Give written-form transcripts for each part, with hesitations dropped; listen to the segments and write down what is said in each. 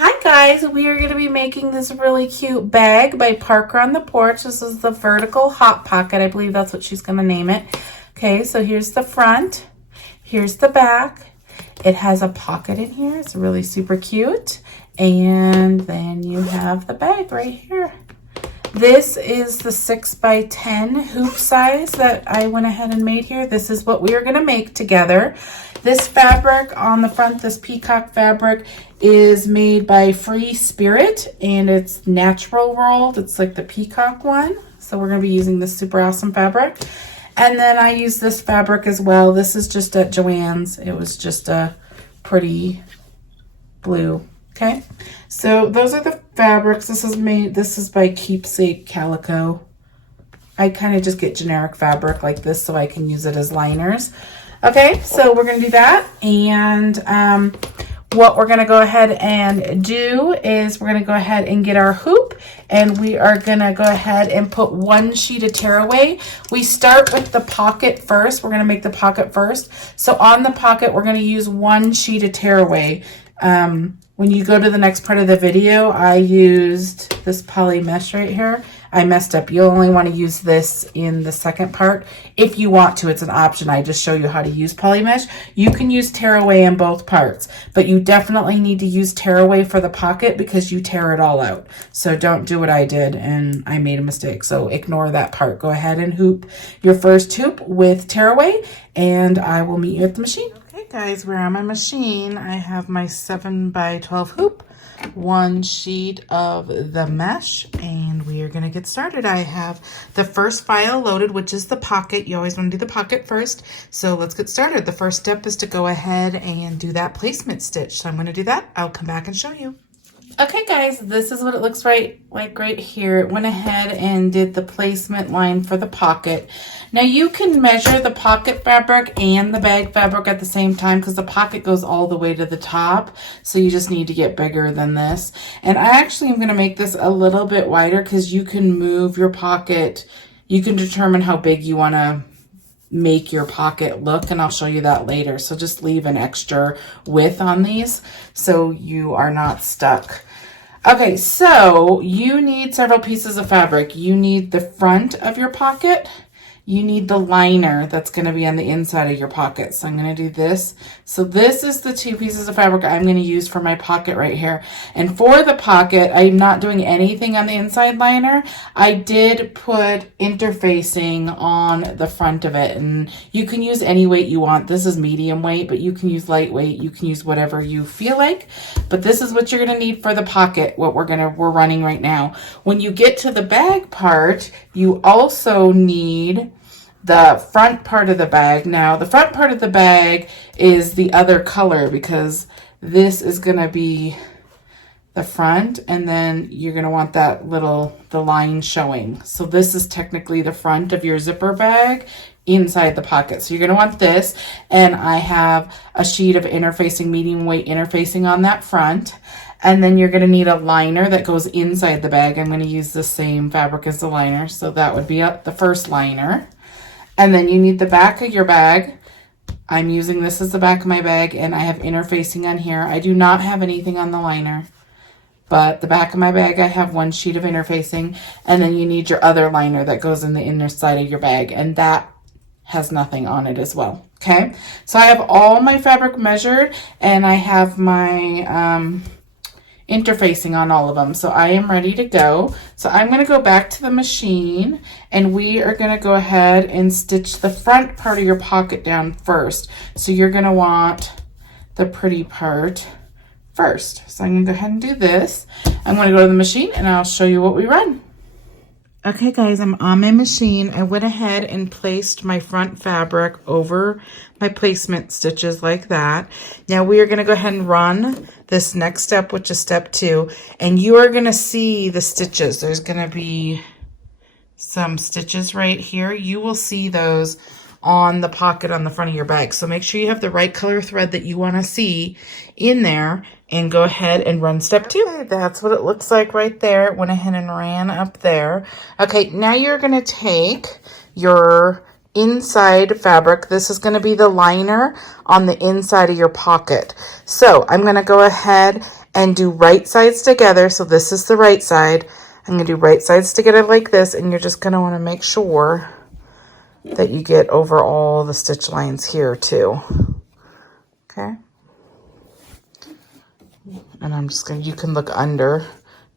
Hi guys, we are going to be making this really cute bag by Parker on the Porch. This is the Vertical Hot Pocket. I believe that's what she's going to name it. Okay, so here's the front. Here's the back. It has a pocket in here. It's really super cute. And then you have the bag right here. This is the 6x10 hoop size that I went ahead and made here. This is what we are going to make together. This fabric on the front, this peacock fabric, is made by Free Spirit and it's natural rolled. It's like the peacock one. So we're going to be using this super awesome fabric. And then I use this fabric as well. This is just at Joann's. It was just a pretty blue. Okay, so those are the fabrics. This is by Keepsake Calico. I kind of just get generic fabric like this so I can use it as liners. Okay, so we're going to do that. And what we're going to go ahead and do is we're going to go ahead and get our hoop. And we are going to go ahead and put one sheet of tearaway. We start with the pocket first. We're going to make the pocket first. So on the pocket, we're going to use one sheet of tearaway. When you go to the next part of the video, I used this poly mesh right here. I messed up. You only want to use this in the second part. If you want to, it's an option. I just show you how to use poly mesh. You can use tearaway in both parts, but you definitely need to use tearaway for the pocket because you tear it all out. So don't do what I did and I made a mistake. So ignore that part. Go ahead and hoop your first hoop with tearaway and I will meet you at the machine. Okay guys, we're on my machine. I have my 7x12 hoop, one sheet of the mesh, and we are going to get started. I have the first file loaded, which is the pocket. You always want to do the pocket first. So let's get started. The first step is to go ahead and do that placement stitch. So I'm going to do that. I'll come back and show you. Okay guys, this is what it looks like right here. It went ahead and did the placement line for the pocket. Now you can measure the pocket fabric and the bag fabric at the same time because the pocket goes all the way to the top. So you just need to get bigger than this. And I actually am going to make this a little bit wider because you can move your pocket. You can determine how big you want to make your pocket look, and I'll show you that later. So just leave an extra width on these so you are not stuck. Okay, so you need several pieces of fabric. You need the front of your pocket. You need the liner that's going to be on the inside of your pocket. So I'm going to do this. So this is the two pieces of fabric I'm going to use for my pocket right here. And for the pocket, I'm not doing anything on the inside liner. I did put interfacing on the front of it. And you can use any weight you want. This is medium weight, but you can use lightweight. You can use whatever you feel like. But this is what you're going to need for the pocket, what we're running right now. When you get to the bag part, you also need the front part of the bag. Now, the front part of the bag is the other color because this is going to be the front, and then you're going to want that the line showing. So this is technically the front of your zipper bag inside the pocket. So you're going to want this, and I have a sheet of interfacing, medium weight interfacing on that front. And then you're going to need a liner that goes inside the bag. I'm going to use the same fabric as the liner. So that would be the first liner. And then you need the back of your bag. I'm using this as the back of my bag, and I have interfacing on here. I do not have anything on the liner, but the back of my bag, I have one sheet of interfacing, and then you need your other liner that goes in the inner side of your bag, and that has nothing on it as well. Okay, so I have all my fabric measured, and I have my interfacing on all of them. So I am ready to go. So I'm going to go back to the machine and we are going to go ahead and stitch the front part of your pocket down first. So you're going to want the pretty part first. So I'm going to go ahead and do this. I'm going to go to the machine and I'll show you what we run. Okay guys, I'm on my machine. I went ahead and placed my front fabric over my placement stitches like that. Now we are going to go ahead and run this next step, which is step 2, and you are going to see the stitches. There's going to be some stitches right here. You will see those on the pocket on the front of your bag. So make sure you have the right color thread that you want to see in there and go ahead and run step 2. Okay, that's what it looks like right there. It went ahead and ran up there. Okay, now you're going to take your inside fabric. This is going to be the liner on the inside of your pocket. So I'm going to go ahead and do right sides together. So this is the right side. I'm going to do right sides together like this, and you're just going to want to make sure that you get over all the stitch lines here too. Okay. And I'm just going to, you can look under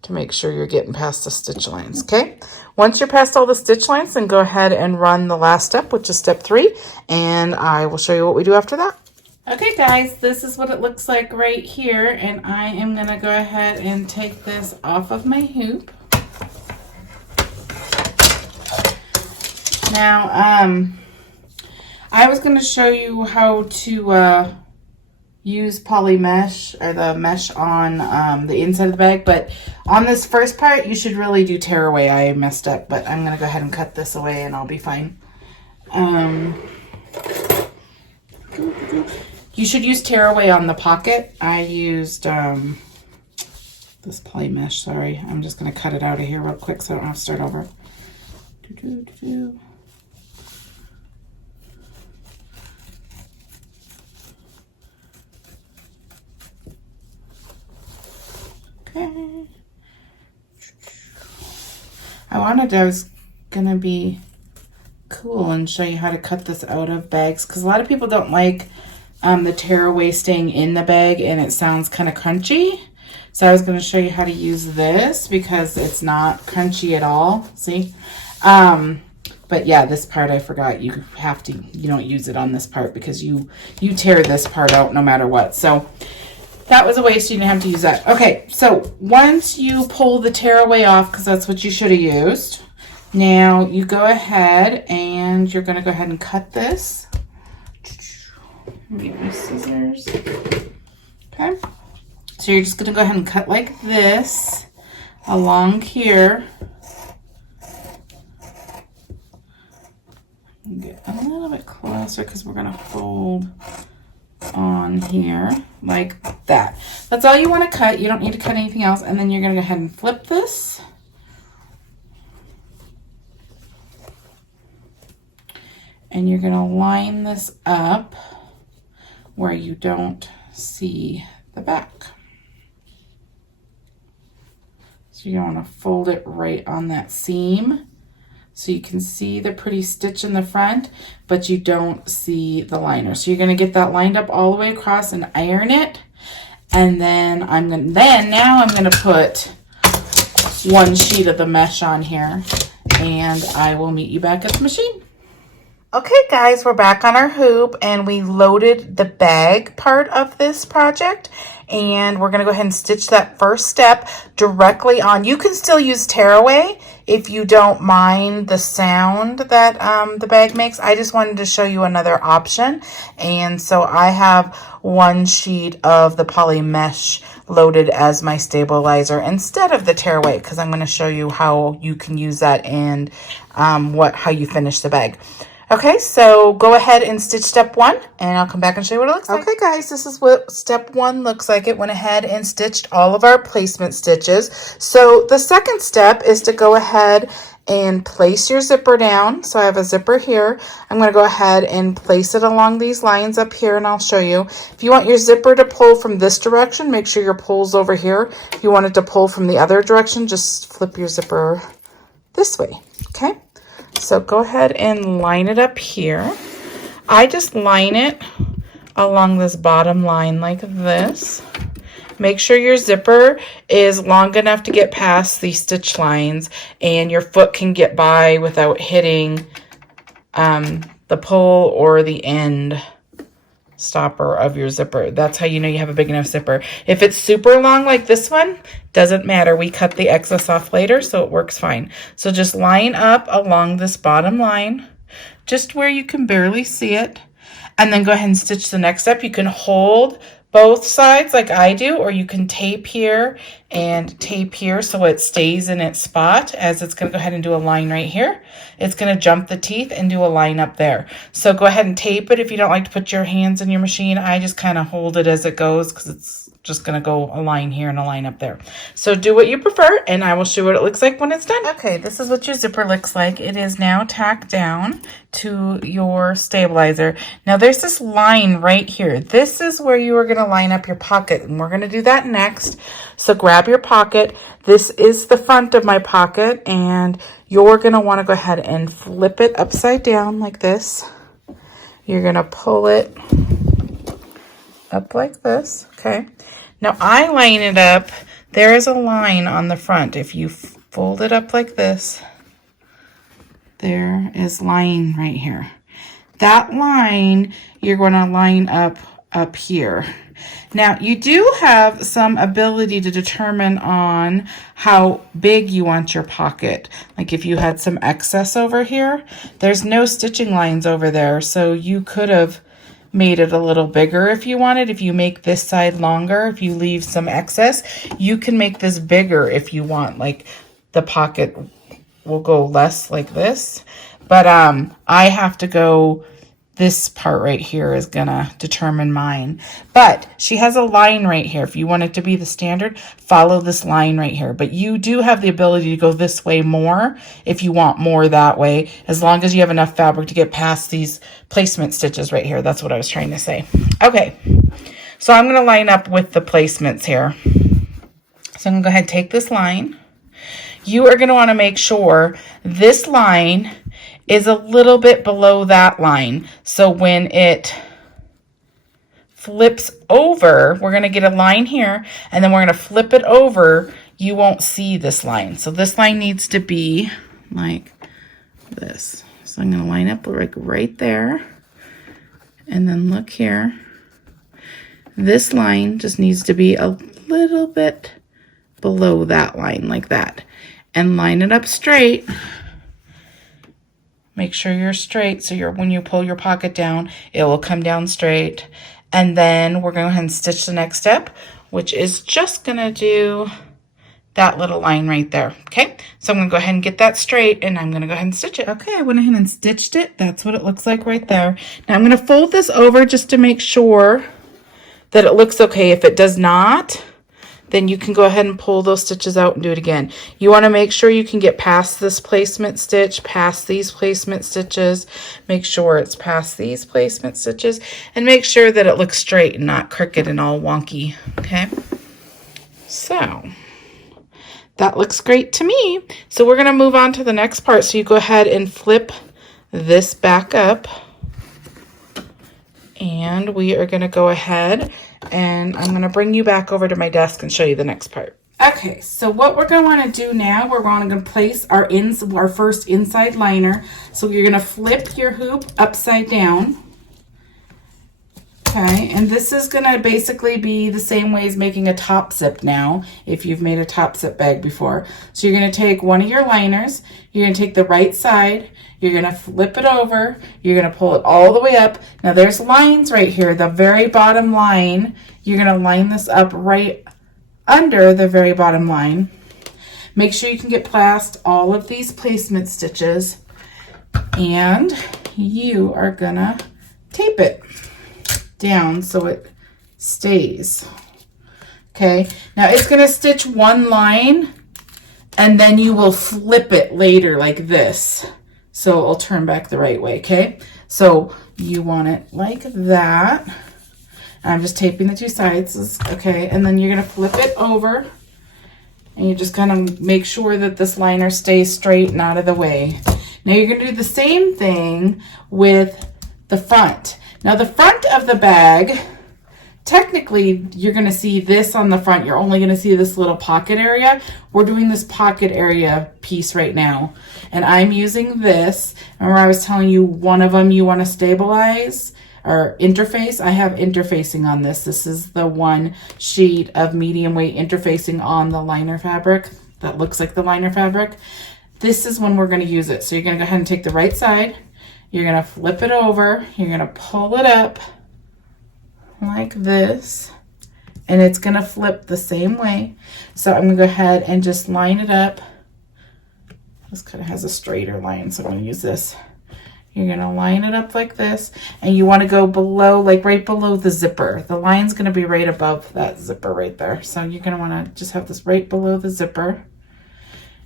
to make sure you're getting past the stitch lines, okay? Once you're past all the stitch lines, then go ahead and run the last step, which is step 3, and I will show you what we do after that. Okay guys, this is what it looks like right here, and I am gonna go ahead and take this off of my hoop. Now, I was gonna show you how to use poly mesh or the mesh on the inside of the bag, but on this first part you should really do tear away. I messed up, but I'm gonna go ahead and cut this away and I'll be fine. You should use tear away on the pocket. I used this poly mesh. Sorry, I'm just gonna cut it out of here real quick so I don't have to start over. Okay. I was gonna be cool and show you how to cut this out of bags, because a lot of people don't like the tearaway staying in the bag and it sounds kind of crunchy. So I was going to show you how to use this because it's not crunchy at all. See? But yeah, this part I forgot. You don't use it on this part because you tear this part out no matter what. So that was a waste. You didn't have to use that. Okay, so once you pull the tearaway off, because that's what you should have used, now you go ahead and you're going to go ahead and cut this. Let me get my scissors. Okay, so you're just going to go ahead and cut like this along here. Get a little bit closer because we're going to fold on here like that. That's all you want to cut. You don't need to cut anything else. And then you're going to go ahead and flip this. And you're going to line this up where you don't see the back. So you want to fold it right on that seam so you can see the pretty stitch in the front, but you don't see the liner. So you're going to get that lined up all the way across and iron it. And then now I'm going to put one sheet of the mesh on here, and I will meet you back at the machine. Okay guys, we're back on our hoop and we loaded the bag part of this project, and we're gonna go ahead and stitch that first step directly on. You can still use tearaway if you don't mind the sound that the bag makes. I just wanted to show you another option, and so I have one sheet of the poly mesh loaded as my stabilizer instead of the tearaway, because I'm going to show you how you can use that and how you finish the bag. Okay, so go ahead and stitch step 1, and I'll come back and show you what it looks like. Okay, guys, this is what step 1 looks like. It went ahead and stitched all of our placement stitches. So the second step is to go ahead and place your zipper down. So I have a zipper here. I'm going to go ahead and place it along these lines up here, and I'll show you. If you want your zipper to pull from this direction, make sure your pull's over here. If you want it to pull from the other direction, just flip your zipper this way, okay? So go ahead and line it up here. I just line it along this bottom line like this. Make sure your zipper is long enough to get past these stitch lines and your foot can get by without hitting the pull or the end stopper of your zipper. That's how you know you have a big enough zipper. If it's super long like this one, doesn't matter. We cut the excess off later, so it works fine. So just line up along this bottom line, just where you can barely see it, and then go ahead and stitch the next step. You can hold both sides like I do, or you can tape here and tape here so it stays in its spot, as it's going to go ahead and do a line right here. It's going to jump the teeth and do a line up there. So go ahead and tape it if you don't like to put your hands in your machine. I just kind of hold it as it goes because it's just gonna go a line here and a line up there. So do what you prefer, and I will show you what it looks like when it's done. Okay, this is what your zipper looks like. It is now tacked down to your stabilizer. Now there's this line right here. This is where you are gonna line up your pocket, and we're gonna do that next. So grab your pocket. This is the front of my pocket, and you're gonna wanna go ahead and flip it upside down like this. You're gonna pull it up like this, okay? Now I line it up. There is a line on the front. If you fold it up like this, there is line right here. That line, you're gonna line up here. Now you do have some ability to determine on how big you want your pocket. Like if you had some excess over here, there's no stitching lines over there, so you could have made it a little bigger if you wanted. If you make this side longer, if you leave some excess, you can make this bigger if you want. Like the pocket will go less like this, but I have to go, this part right here is gonna determine mine. But she has a line right here. If you want it to be the standard, follow this line right here. But you do have the ability to go this way more if you want more that way, as long as you have enough fabric to get past these placement stitches right here. That's what I was trying to say. Okay, so I'm gonna line up with the placements here. So I'm gonna go ahead and take this line. You are gonna wanna make sure this line is a little bit below that line. So when it flips over, we're gonna get a line here, and then we're gonna flip it over. You won't see this line. So this line needs to be like this. So I'm gonna line up like right there. And then look here. This line just needs to be a little bit below that line like that. And line it up straight. Make sure you're straight, so when you pull your pocket down, it will come down straight. And then we're going to go ahead and stitch the next step, which is just going to do that little line right there. Okay, so I'm going to go ahead and get that straight, and I'm going to go ahead and stitch it. Okay, I went ahead and stitched it. That's what it looks like right there. Now I'm going to fold this over just to make sure that it looks okay. If it does not, then you can go ahead and pull those stitches out and do it again. You want to make sure you can get past this placement stitch, past these placement stitches, make sure it's past these placement stitches, and make sure that it looks straight and not crooked and all wonky, okay? So that looks great to me. So we're gonna move on to the next part. So you go ahead and flip this back up, and we are gonna go ahead and I'm going to bring you back over to my desk and show you the next part. Okay, so what we're going to want to do now, we're going to place our first inside liner. So you're going to flip your hoop upside down. Okay, and this is going to basically be the same way as making a top zip now, if you've made a top zip bag before. So you're going to take one of your liners, you're going to take the right side, you're going to flip it over, you're going to pull it all the way up. Now there's lines right here, the very bottom line, you're going to line this up right under the very bottom line. Make sure you can get past all of these placement stitches, and you are going to tape it down so it stays. Okay, now it's going to stitch one line, and then you will flip it later like this, so it'll turn back the right way. Okay, so you want it like that. I'm just taping the two sides. Okay, and then you're going to flip it over, and you just kind of make sure that this liner stays straight and out of the way. Now you're going to do the same thing with the front. Now the front of the bag, technically you're going to see this on the front. You're only going to see this little pocket area. We're doing this pocket area piece right now. And I'm using this. Remember I was telling you one of them you want to stabilize or interface? I have interfacing on this. This is the one sheet of medium weight interfacing on the liner fabric that looks like the liner fabric. This is when we're going to use it. So you're going to go ahead and take the right side. You're going to flip it over, you're going to pull it up like this, and it's going to flip the same way. So I'm going to go ahead and just line it up. This kind of has a straighter line, so I'm going to use this. You're gonna line it up like this, and you wanna go below, like right below the zipper. The line's gonna be right above that zipper right there. So you're gonna wanna just have this right below the zipper.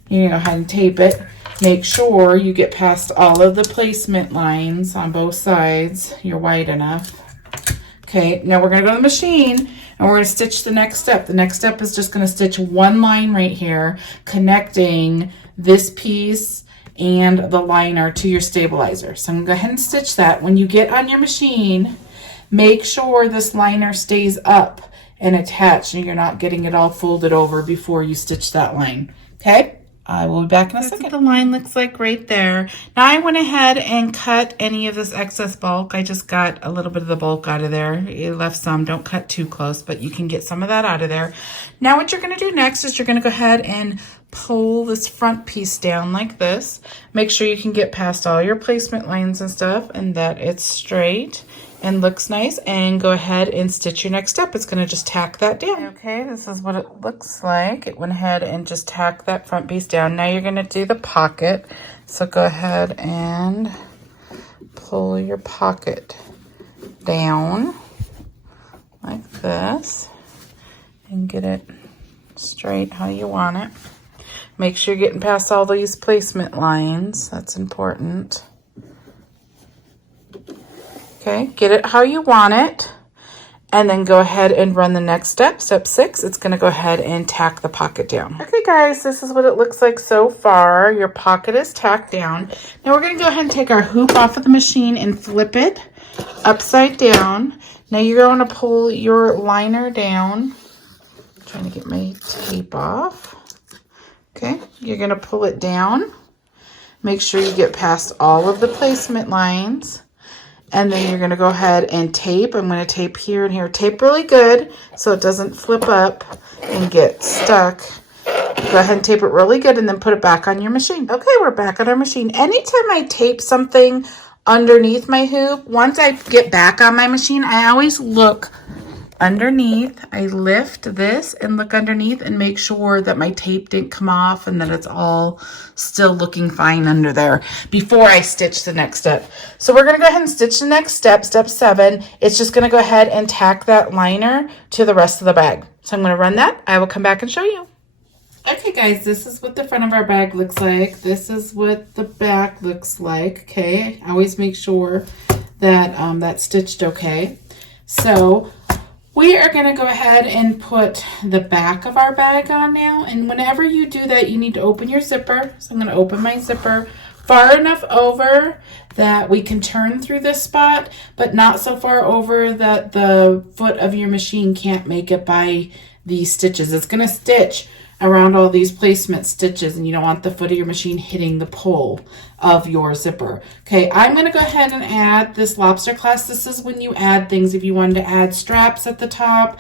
You're gonna go ahead and tape it. Make sure you get past all of the placement lines on both sides. You're wide enough. Okay, now we're gonna go to the machine and we're gonna stitch the next step. The next step is just gonna stitch one line right here, connecting this piece and the liner to your stabilizer. So I'm gonna go ahead and stitch that. When you get on your machine, make sure this liner stays up and attached and you're not getting it all folded over before you stitch that line, okay? I will be back in a second. That's what the line looks like right there. Now I went ahead and cut any of this excess bulk. I just got a little bit of the bulk out of there. It left some. Don't cut too close, but you can get some of that out of there. Now what you're going to do next is you're going to go ahead and pull this front piece down like this. Make sure you can get past all your placement lines and stuff and that it's straight and looks nice, and go ahead and stitch your next step. It's going to just tack that down. Okay, this is what it looks like. It went ahead and just tacked that front piece down. Now you're going to do the pocket. So go ahead and pull your pocket down like this and get it straight how you want it. Make sure you're getting past all these placement lines. That's important. Okay, get it how you want it, and then go ahead and run the next step, step 6. It's going to go ahead and tack the pocket down. Okay guys, this is what it looks like so far. Your pocket is tacked down. Now we're going to go ahead and take our hoop off of the machine and flip it upside down. Now you're going to pull your liner down. I'm trying to get my tape off. Okay, you're going to pull it down. Make sure you get past all of the placement lines. And then you're going to go ahead and tape. I'm going to tape here and here. Tape really good so it doesn't flip up and get stuck. Go ahead and tape it really good and then put it back on your machine. Okay, we're back on our machine. Anytime I tape something underneath my hoop, once I get back on my machine, I always look underneath. I lift this and look underneath and make sure that my tape didn't come off and that it's all still looking fine under there before I stitch the next step. So we're going to go ahead and stitch the next step, step 7. It's just going to go ahead and tack that liner to the rest of the bag. So I'm going to run that. I will come back and show you. Okay guys, this is what the front of our bag looks like. This is what the back looks like. Okay, I always make sure that that's stitched okay. So we are going to go ahead and put the back of our bag on now. And whenever you do that, you need to open your zipper. So I'm going to open my zipper far enough over that we can turn through this spot, but not so far over that the foot of your machine can't make it by these stitches. It's going to stitch around all these placement stitches, and you don't want the foot of your machine hitting the pole of your zipper. Okay, I'm going to go ahead and add this lobster clasp. This is when you add things. If you wanted to add straps at the top,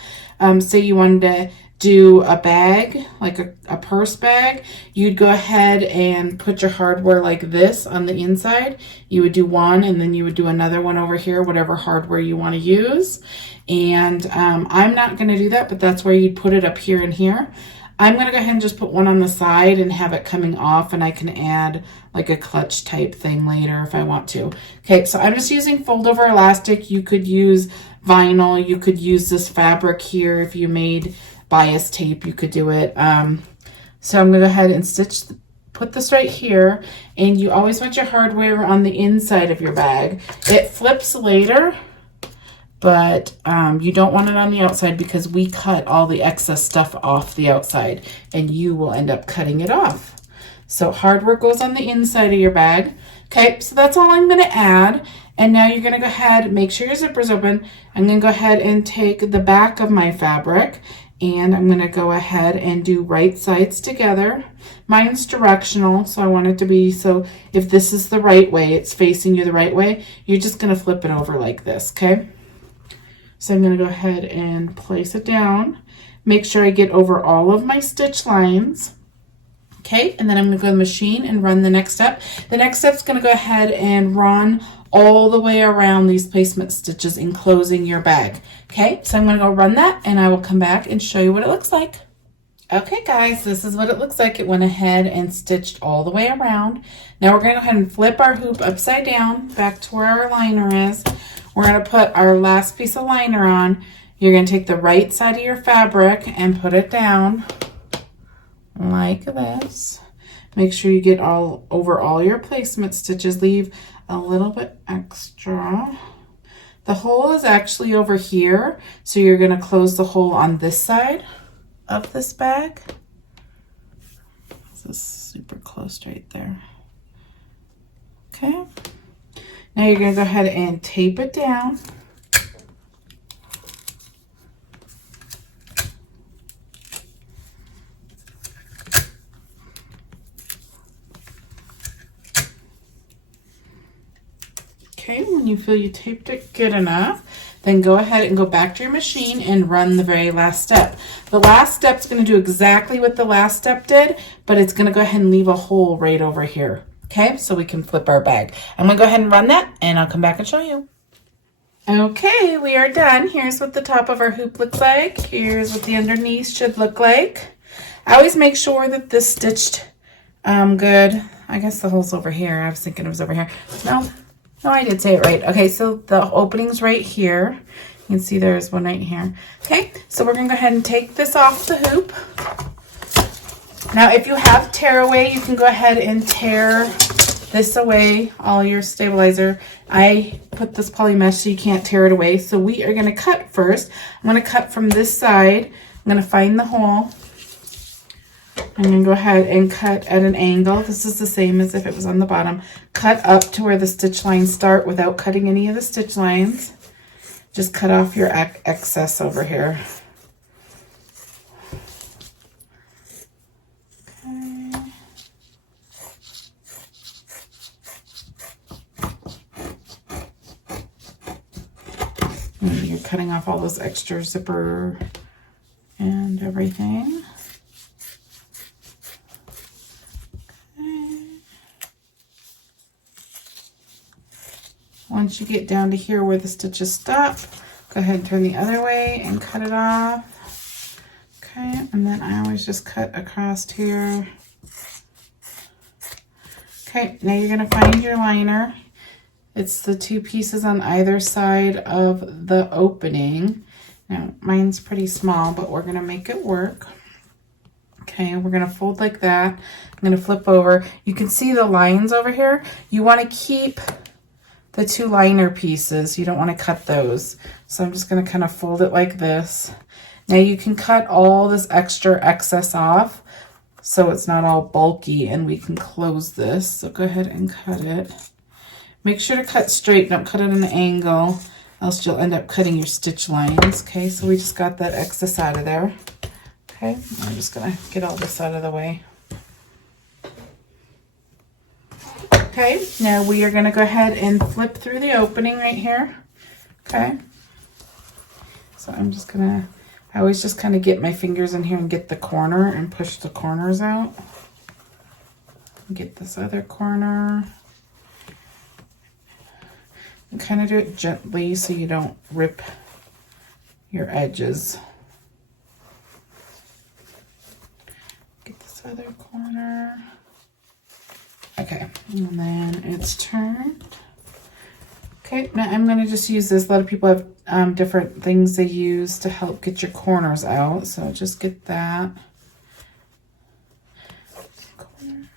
say you wanted to do a bag, like a purse bag, you'd go ahead and put your hardware like this on the inside. You would do one, and then you would do another one over here, whatever hardware you want to use. And I'm not going to do that, but that's where you'd put it up here and here. I'm going to go ahead and just put one on the side and have it coming off, and I can add like a clutch type thing later if I want to. Okay, so I'm just using fold over elastic. You could use vinyl. You could use this fabric here. If you made bias tape, you could do it. So I'm going to go ahead and put this right here, and you always want your hardware on the inside of your bag. It flips later, but you don't want it on the outside because we cut all the excess stuff off the outside and you will end up cutting it off. So hardware goes on the inside of your bag. Okay, so that's all I'm going to add. And now you're going to go ahead, make sure your zipper's open. I'm going to go ahead and take the back of my fabric, and I'm going to go ahead and do right sides together. Mine's directional, so I want it to be, so if this is the right way, it's facing you the right way, you're just going to flip it over like this, okay? So I'm going to go ahead and place it down. Make sure I get over all of my stitch lines. Okay, and then I'm going to go to the machine and run the next step. The next step is going to go ahead and run all the way around these placement stitches, enclosing your bag. Okay, so I'm going to go run that, and I will come back and show you what it looks like. Okay guys, this is what it looks like. It went ahead and stitched all the way around. Now we're going to go ahead and flip our hoop upside down back to where our liner is. We're going to put our last piece of liner on. You're going to take the right side of your fabric and put it down like this. Make sure you get all over all your placement stitches. Leave a little bit extra. The hole is actually over here, so you're going to close the hole on this side of this bag. This is super close right there. Okay. Now you're going to go ahead and tape it down. Okay, when you feel you taped it good enough, then go ahead and go back to your machine and run the very last step. The last step is going to do exactly what the last step did, but it's going to go ahead and leave a hole right over here. Okay, so we can flip our bag. I'm going to go ahead and run that, and I'll come back and show you. Okay, we are done. Here's what the top of our hoop looks like. Here's what the underneath should look like. I always make sure that this stitched good. I guess the hole's over here. I was thinking it was over here. No, I did say it right. Okay, so the opening's right here. You can see there's one right here. Okay, so we're going to go ahead and take this off the hoop. Now, if you have tear away, you can go ahead and tear this away, all your stabilizer. I put this poly mesh so you can't tear it away. So we are going to cut first. I'm going to cut from this side. I'm going to find the hole. I'm going to go ahead and cut at an angle. This is the same as if it was on the bottom. Cut up to where the stitch lines start without cutting any of the stitch lines. Just cut off your excess over here. Okay. And you're cutting off all those extra zipper and everything. Once you get down to here where the stitches stop, go ahead and turn the other way and cut it off. Okay, and then I always just cut across here. Okay, now you're going to find your liner. It's the two pieces on either side of the opening. Now, mine's pretty small, but we're going to make it work. Okay, we're going to fold like that. I'm going to flip over. You can see the lines over here. You want to keep the two liner pieces. You don't want to cut those. So I'm just going to kind of fold it like this. Now you can cut all this extra excess off so it's not all bulky and we can close this. So go ahead and cut it. Make sure to cut straight, don't cut it at an angle, else you'll end up cutting your stitch lines. Okay, so we just got that excess out of there. Okay, I'm just going to get all this out of the way. Okay, now we are going to go ahead and flip through the opening right here. Okay, so I'm just going to, I always just kind of get my fingers in here and get the corner and push the corners out. Get this other corner. And kind of do it gently so you don't rip your edges. Get this other corner. Okay, and then it's turned. Okay, now I'm going to just use this. A lot of people have different things they use to help get your corners out. So just get that. Corner.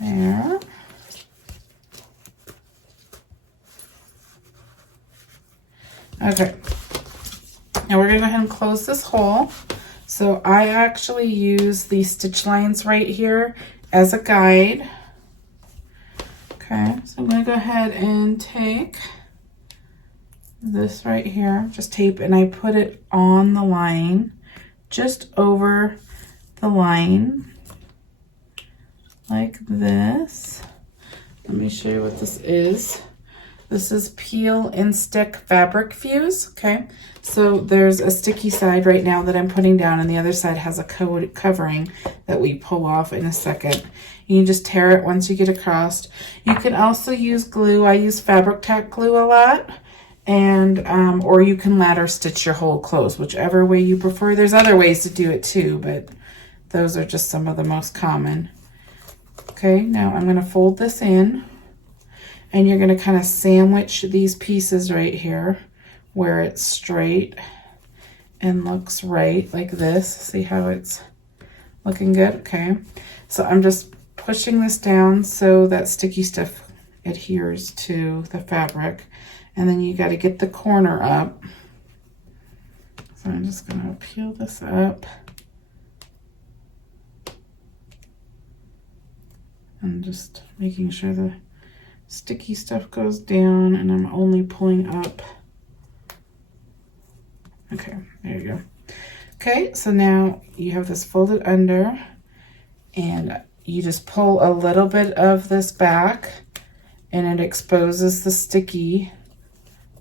There. Okay, now we're going to go ahead and close this hole. So I actually use these stitch lines right here as a guide. Okay, so I'm going to go ahead and take this right here, just tape, and I put it on the line, just over the line, like this. Let me show you what this is. This is Peel and Stick Fabric Fuse, okay? So there's a sticky side right now that I'm putting down, and the other side has a covering that we pull off in a second. You can just tear it once you get across. You can also use glue. I use Fabric Tack glue a lot, and or you can ladder stitch your hole closed, whichever way you prefer. There's other ways to do it too, but those are just some of the most common. Okay, now I'm going to fold this in, and you're going to kind of sandwich these pieces right here where it's straight and looks right, like this. See how it's looking good? Okay, so I'm just pushing this down so that sticky stuff adheres to the fabric, and then you got to get the corner up. So I'm just going to peel this up. I'm just making sure the sticky stuff goes down, and I'm only pulling up. Okay, there you go. Okay, so now you have this folded under, and you just pull a little bit of this back, and it exposes the sticky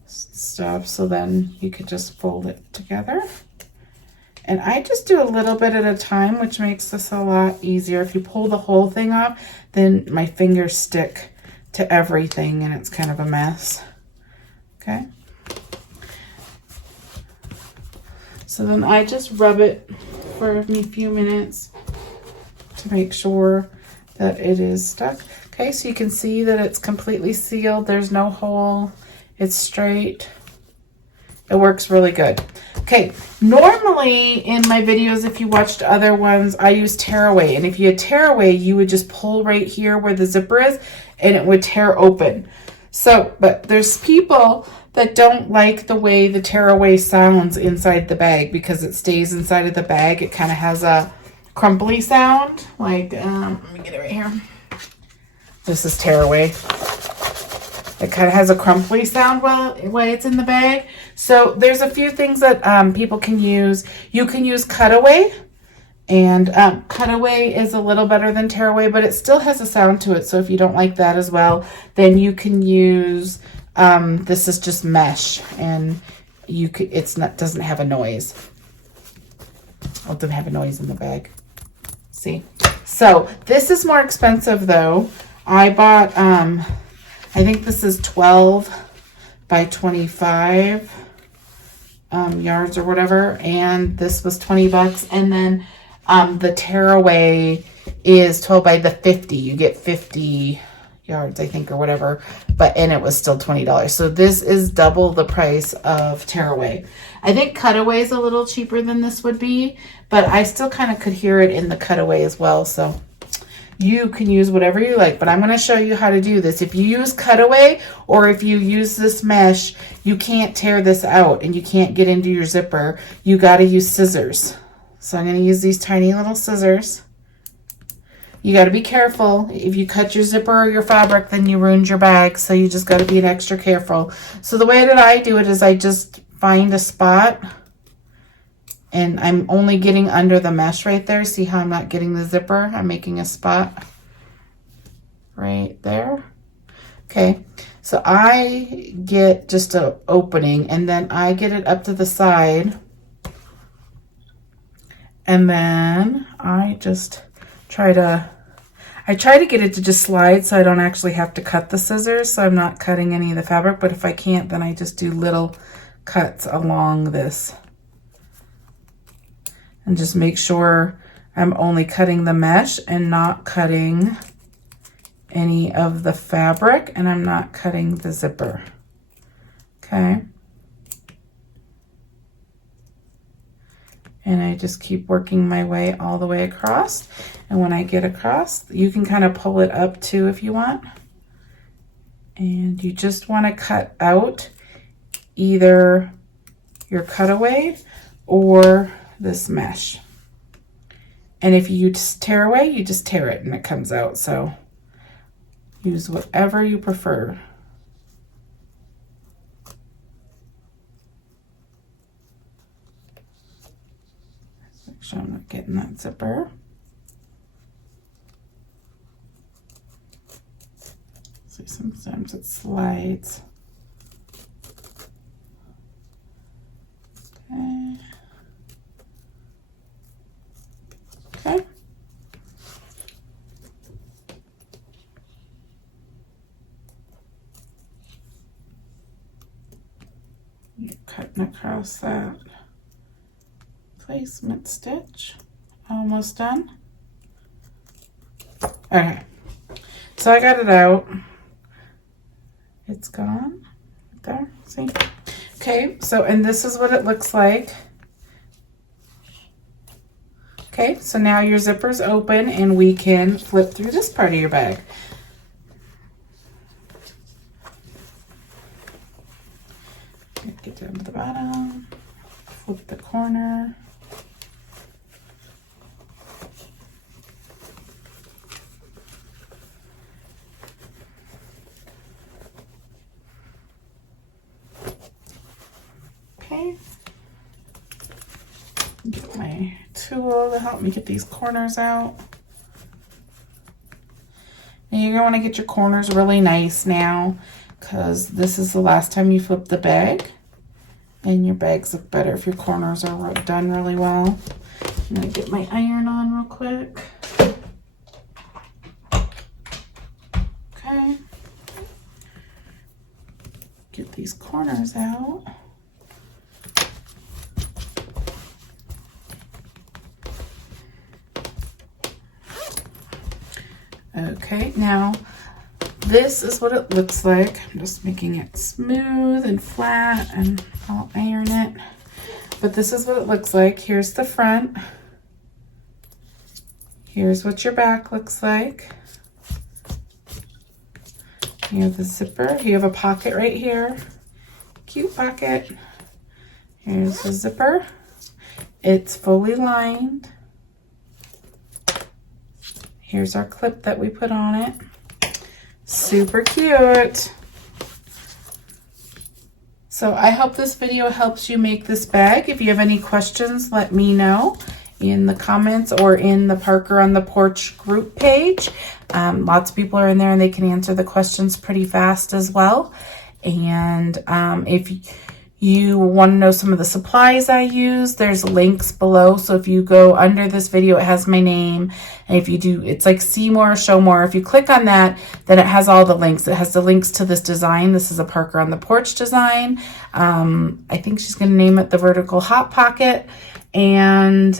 stuff, so then you could just fold it together. And I just do a little bit at a time, which makes this a lot easier. If you pull the whole thing off, then my fingers stick to everything, and it's kind of a mess. Okay. So then I just rub it for a few minutes to make sure that it is stuck. Okay, so you can see that it's completely sealed. There's no hole. It's straight. It works really good. Okay, normally in my videos, if you watched other ones, I use tearaway. And if you had tearaway, you would just pull right here where the zipper is, and it would tear open. So, but there's people that don't like the way the tearaway sounds inside the bag because it stays inside of the bag. It kind of has a crumply sound. Like, let me get it right here. This is tearaway. It kind of has a crumply sound while it's in the bag. So there's a few things that people can use. You can use cutaway, and cutaway is a little better than tearaway, but it still has a sound to it. So if you don't like that as well, then you can use this is just mesh, and you could doesn't have a noise. Oh, it doesn't have a noise in the bag. See? So this is more expensive though. I bought I think this is 12 by 25 yards or whatever, and this was 20 bucks. And then the tearaway is 12 by the 50. You get 50 yards, I think, or whatever, and it was still $20. So this is double the price of tearaway. I think cutaway is a little cheaper than this would be, but I still kind of could hear it in the cutaway as well. So you can use whatever you like, but I'm going to show you how to do this. If you use cutaway or if you use this mesh, you can't tear this out and you can't get into your zipper. You got to use scissors. So I'm going to use these tiny little scissors. You got to be careful. If you cut your zipper or your fabric, then you ruined your bag. So you just got to be extra careful. So the way that I do it is I just find a spot, and I'm only getting under the mesh right there. See how I'm not getting the zipper? I'm making a spot right there. Okay, so I get just an opening, and then I get it up to the side, and then I just try to get it to just slide so I don't actually have to cut the scissors, so I'm not cutting any of the fabric. But if I can't, then I just do little cuts along this. And just make sure I'm only cutting the mesh and not cutting any of the fabric, and I'm not cutting the zipper. Okay. And I just keep working my way all the way across. And when I get across, you can kind of pull it up too if you want. And you just want to cut out either your cutaway or this mesh. And if you just tear away, you just tear it and it comes out. So use whatever you prefer. Make sure I'm not getting that zipper. See, sometimes it slides. Okay. Okay. Cutting across that placement stitch. Almost done. Okay, so I got it out. It's gone right there, see? Okay, so, and this is what it looks like. Okay, so now your zipper's open and we can flip through this part of your bag. Get down to the bottom, flip the corner. Okay. Get my tool to help me get these corners out. And you're gonna wanna get your corners really nice now, because this is the last time you flip the bag. And your bags look better if your corners are done really well. I'm gonna get my iron on real quick. Okay. Get these corners out. Okay, now this is what it looks like. I'm just making it smooth and flat and I'll iron it. But this is what it looks like. Here's the front. Here's what your back looks like. You have the zipper. You have a pocket right here. Cute pocket. Here's the zipper. It's fully lined. Here's our clip that we put on it. Super cute. So I hope this video helps you make this bag. If you have any questions, let me know in the comments or in the Parker on the Porch group page. Lots of people are in there and they can answer the questions pretty fast as well. And if you want to know some of the supplies I use, there's links below. So if you go under this video, it has my name. And if you do, it's like see more, show more. If you click on that, then it has all the links. It has the links to this design. This is a Parker on the Porch design. I think she's going to name it the Vertical Hot Pocket. And,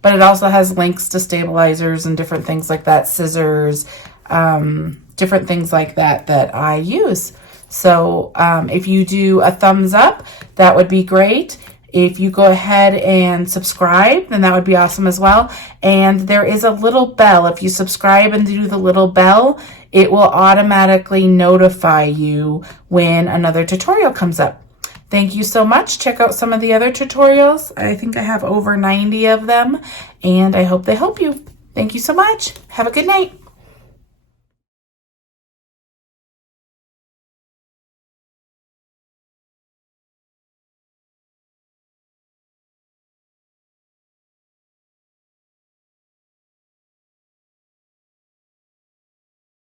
but it also has links to stabilizers and different things like that, scissors, different things like that that I use. So if you do a thumbs up, that would be great. If you go ahead and subscribe, then that would be awesome as well. And there is a little bell. If you subscribe and do the little bell, it will automatically notify you when another tutorial comes up. Thank you so much. Check out some of the other tutorials. I think I have over 90 of them, and I hope they help you. Thank you so much. Have a good night.